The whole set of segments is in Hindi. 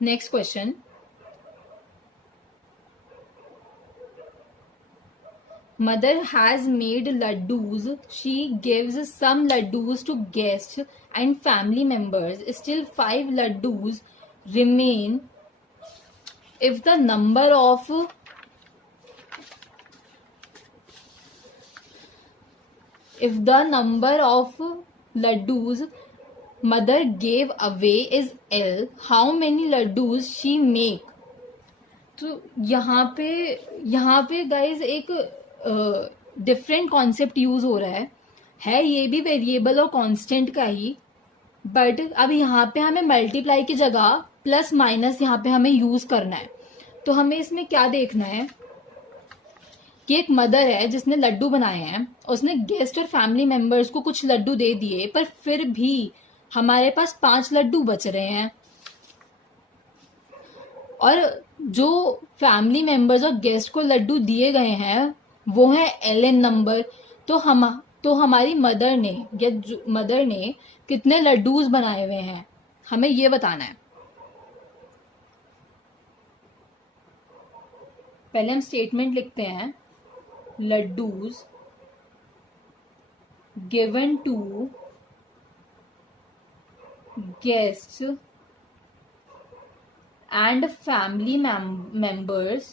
Next question, mother has made laddus. She gives some laddus to guests and family members. Still 5 laddus remain. If the number of laddus mother gave away is L, how many laddus she make? तो यहाँ पे गाइज एक डिफरेंट कॉन्सेप्ट यूज हो रहा है ये भी वेरिएबल और कांस्टेंट का ही, बट अब यहाँ पे हमें मल्टीप्लाई की जगह प्लस माइनस यहाँ पे हमें यूज करना है। तो हमें इसमें क्या देखना है कि एक मदर है जिसने लड्डू बनाए हैं, उसने गेस्ट और फैमिली मेंबर्स को कुछ लड्डू दे दिए, पर फिर भी हमारे पास 5 लड्डू बच रहे हैं, और जो फैमिली मेंबर्स और गेस्ट को लड्डू दिए गए हैं वो है LN नंबर। तो हमारी मदर ने कितने लड्डूज बनाए हुए हैं हमें ये बताना है। पहले हम स्टेटमेंट लिखते हैं, laddoos given to guests and family members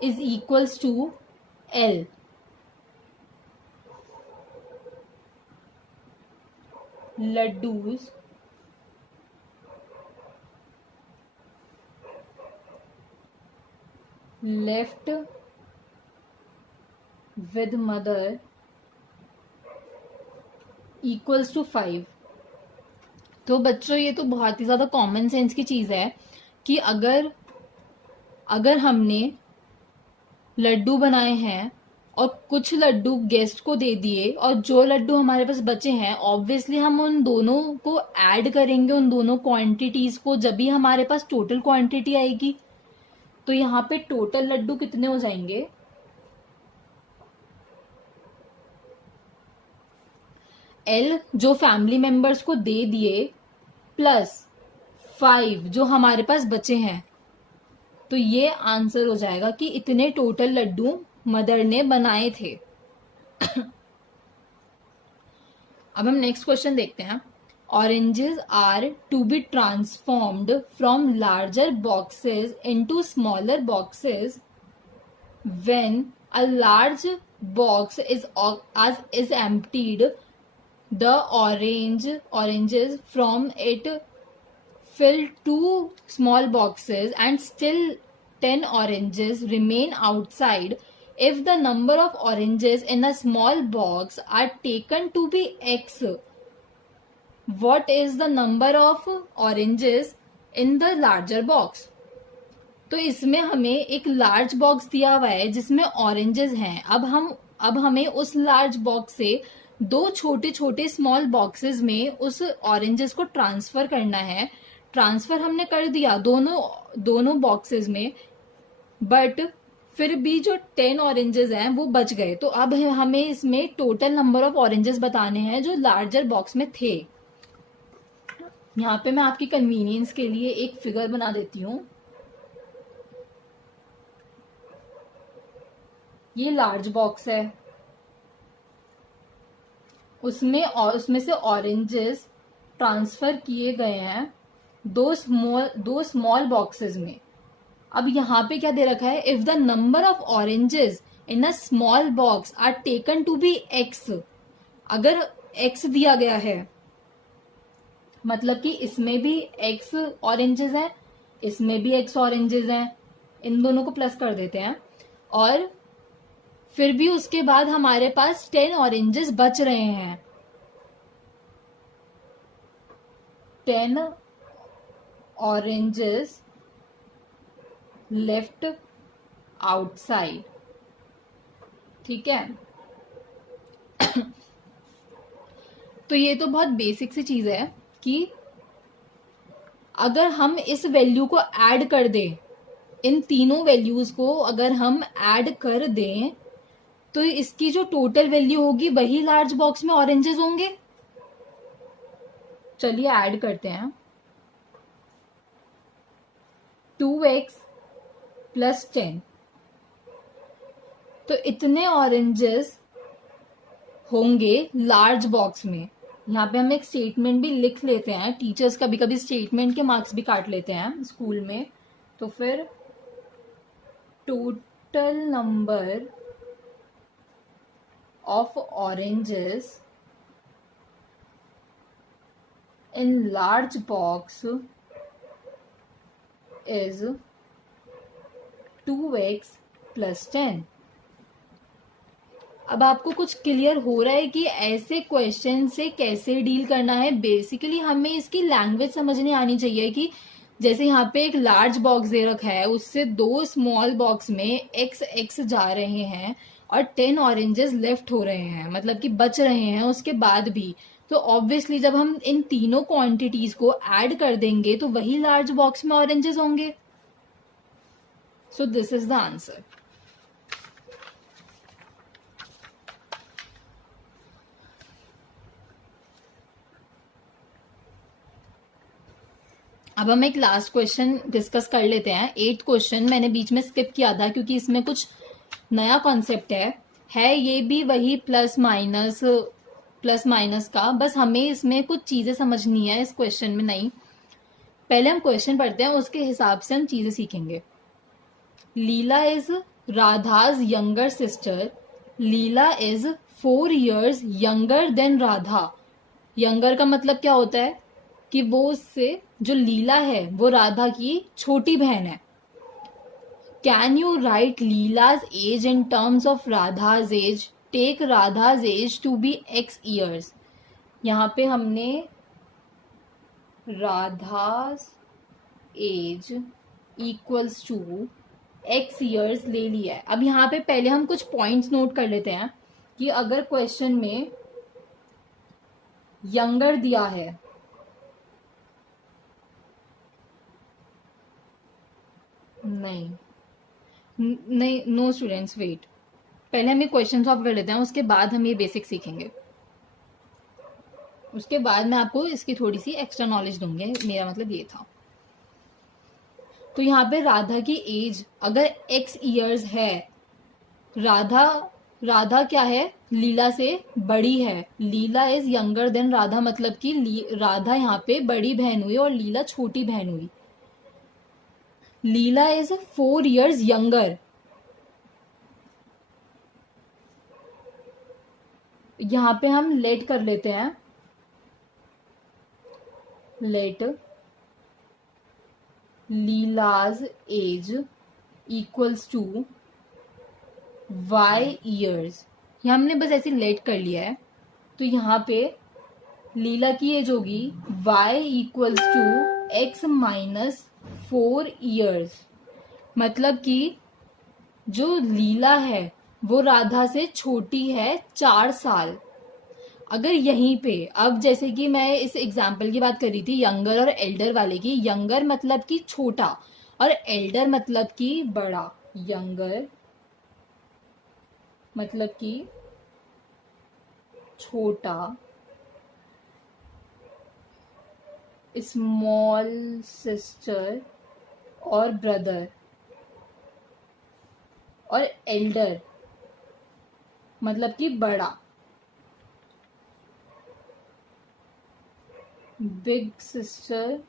is equals to L. Laddus left with mother equals to 5। तो बच्चों ये तो बहुत ही ज्यादा कॉमन सेंस की चीज है कि अगर हमने लड्डू बनाए हैं और कुछ लड्डू गेस्ट को दे दिए और जो लड्डू हमारे पास बचे हैं, ऑब्वियसली हम उन दोनों को ऐड करेंगे, उन दोनों क्वांटिटीज को, जब भी हमारे पास टोटल क्वांटिटी आएगी। तो यहाँ पे टोटल लड्डू कितने हो जाएंगे, L जो फैमिली मेंबर्स को दे दिए प्लस 5 जो हमारे पास बचे हैं। तो ये आंसर हो जाएगा कि इतने टोटल लड्डू मदर ने बनाए थे। अब हम नेक्स्ट क्वेश्चन देखते हैं। Oranges are to be transformed from larger boxes into smaller boxes when a large box is emptied. The oranges from it fill 2 small boxes and still 10 oranges remain outside. If the number of oranges in a small box are taken to be X, what is the number of oranges in the larger box? तो इसमें हमें एक लार्ज बॉक्स दिया हुआ है जिसमें ऑरेंजेस हैं। अब हमें उस लार्ज बॉक्स से 2 छोटे छोटे स्मॉल बॉक्सेस में उस ऑरेंजेस को ट्रांसफर करना है। ट्रांसफर हमने कर दिया दोनों बॉक्सेस में, बट फिर भी जो 10 ऑरेंजेस हैं वो बच गए। तो अब हमें इसमें टोटल नंबर ऑफ ऑरेंजेस बताने हैं जो लार्जर बॉक्स में थे। यहाँ पे मैं आपकी कन्वीनियंस के लिए एक फिगर बना देती हूँ। ये लार्ज बॉक्स है, उसमें से ऑरेंजेस ट्रांसफर किए गए हैं 2 स्मॉल बॉक्सेस में। अब यहाँ पे क्या दे रखा है, if the number of oranges in a small box are taken to be X। अगर X दिया गया है मतलब कि इसमें भी X ऑरेंजेस हैं, इसमें भी X ऑरेंजेस हैं, इन दोनों को प्लस कर देते हैं, और फिर भी उसके बाद हमारे पास 10 ऑरेंजेस बच रहे हैं। 10 ऑरेंजेस लेफ्ट आउटसाइड, ठीक है। तो ये तो बहुत बेसिक सी चीज है कि अगर हम इस वैल्यू को ऐड कर दें, इन तीनों वैल्यूज को अगर हम ऐड कर दें तो इसकी जो टोटल वैल्यू होगी वही लार्ज बॉक्स में ऑरेंजेस होंगे। चलिए ऐड करते हैं। 2x + 10, तो इतने ऑरेंजेस होंगे लार्ज बॉक्स में। यहाँ पे हम एक स्टेटमेंट भी लिख लेते हैं, टीचर्स कभी कभी स्टेटमेंट के मार्क्स भी काट लेते हैं स्कूल में। तो फिर total number of oranges in large box is 2x + 10। अब आपको कुछ क्लियर हो रहा है कि ऐसे क्वेश्चन से कैसे डील करना है। बेसिकली हमें इसकी लैंग्वेज समझने आनी चाहिए कि जैसे यहाँ पे एक लार्ज बॉक्स दे रखा है, उससे 2 स्मॉल बॉक्स में x जा रहे हैं और 10 ऑरेंजेस लेफ्ट हो रहे हैं, मतलब कि बच रहे हैं उसके बाद भी। तो ऑब्वियसली जब हम इन तीनों क्वांटिटीज को ऐड कर देंगे तो वही लार्ज बॉक्स में ऑरेंजेस होंगे। So this is the answer. अब हम एक लास्ट क्वेश्चन डिस्कस कर लेते हैं। 8th क्वेश्चन मैंने बीच में स्किप किया था क्योंकि इसमें कुछ नया कॉन्सेप्ट है ये भी वही प्लस माइनस का, बस हमें इसमें कुछ चीजें समझनी है इस क्वेश्चन में। नहीं, पहले हम क्वेश्चन पढ़ते हैं, उसके हिसाब से हम चीजें सीखेंगे। Leela is Radha's younger sister. Leela is 4 years younger than Radha. Younger का मतलब क्या होता है कि वो उससे, जो लीला है वो राधा की छोटी बहन है। Can you write Leela's age in terms of Radha's age? Take Radha's age to be x years। यहाँ पे हमने Radha's age equals to x years ले लिया है। अब यहाँ पे पहले हम कुछ पॉइंट्स नोट कर लेते हैं कि अगर क्वेश्चन में यंगर दिया है, नहीं नो स्टूडेंट्स वेट, पहले हम ये क्वेश्चन सॉल्व कर लेते हैं, उसके बाद हम ये बेसिक सीखेंगे। उसके बाद मैं आपको इसकी थोड़ी सी एक्स्ट्रा नॉलेज दूंगी, मेरा मतलब ये था। तो यहाँ पे राधा की एज अगर x years है, राधा क्या है, लीला से बड़ी है। लीला इज यंगर देन राधा, मतलब कि राधा यहाँ पे बड़ी बहन हुई और लीला छोटी बहन हुई। Leela is 4 years younger. यहां पे हम लेट कर लेते हैं, let Leela's age equals to y years। यह हमने बस ऐसे लेट कर लिया है। तो यहाँ पे लीला की एज होगी y equals to x - 4 years, मतलब कि जो लीला है वो राधा से छोटी है 4 साल। अगर यहीं पे, अब जैसे कि मैं इस एग्जाम्पल की बात कर रही थी यंगर और एल्डर वाले की, यंगर मतलब कि छोटा और एल्डर मतलब कि बड़ा। यंगर मतलब कि छोटा, स्मॉल सिस्टर और ब्रदर, और एल्डर मतलब कि बड़ा, बिग सिस्टर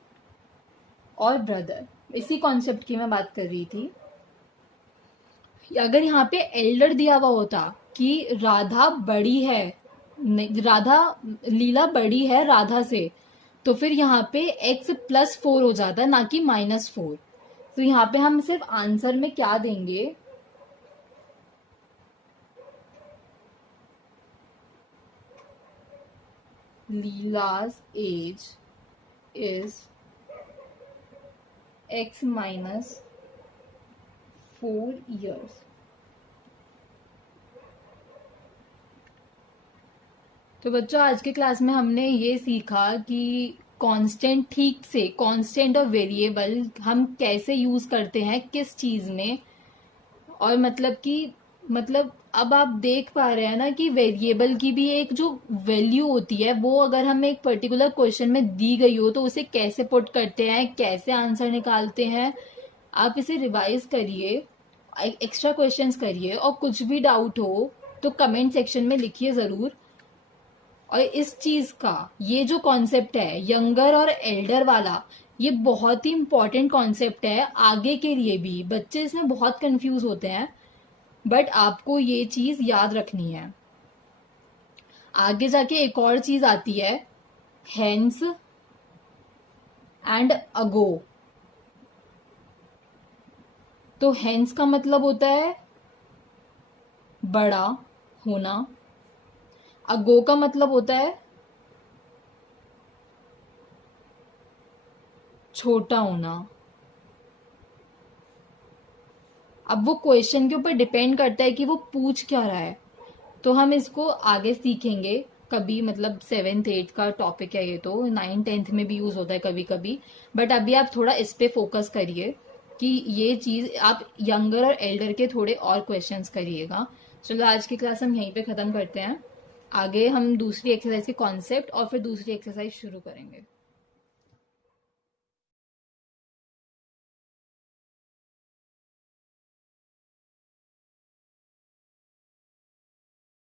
और ब्रदर। इसी कॉन्सेप्ट की मैं बात कर रही थी। अगर यहाँ पे एल्डर दिया हुआ होता कि राधा बड़ी है, लीला बड़ी है राधा से, तो फिर यहाँ पे x + 4 हो जाता, ना कि -4। तो यहाँ पे हम सिर्फ आंसर में क्या देंगे, लीला's age is x - 4 years। तो बच्चों आज के क्लास में हमने ये सीखा कि कांस्टेंट, ठीक से कांस्टेंट और वेरिएबल हम कैसे यूज करते हैं किस चीज में, और मतलब कि अब आप देख पा रहे हैं ना कि वेरिएबल की भी एक जो वैल्यू होती है वो अगर हमें एक पर्टिकुलर क्वेश्चन में दी गई हो तो उसे कैसे पुट करते हैं, कैसे आंसर निकालते हैं। आप इसे रिवाइज करिए, एक्स्ट्रा क्वेश्चंस करिए, और कुछ भी डाउट हो तो कमेंट सेक्शन में लिखिए ज़रूर। और इस चीज का ये जो कॉन्सेप्ट है यंगर और एल्डर वाला, ये बहुत ही इंपॉर्टेंट कॉन्सेप्ट है आगे के लिए भी। बच्चे इसमें बहुत कंफ्यूज होते हैं, बट आपको ये चीज याद रखनी है। आगे जाके एक और चीज आती है, हेंस एंड अगो। तो हेंस का मतलब होता है बड़ा होना, अगो का मतलब होता है छोटा होना। अब वो क्वेश्चन के ऊपर डिपेंड करता है कि वो पूछ क्या रहा है, तो हम इसको आगे सीखेंगे कभी। मतलब 7th 8th का टॉपिक है ये, तो 9th 10th में भी यूज होता है कभी कभी। बट अभी आप थोड़ा इस पे फोकस करिए कि ये चीज आप यंगर और एल्डर के थोड़े और क्वेश्चंस करिएगा। चलो आज की क्लास हम यहीं पे खत्म करते हैं। आगे हम दूसरी एक्सरसाइज के कॉन्सेप्ट और फिर दूसरी एक्सरसाइज शुरू करेंगे।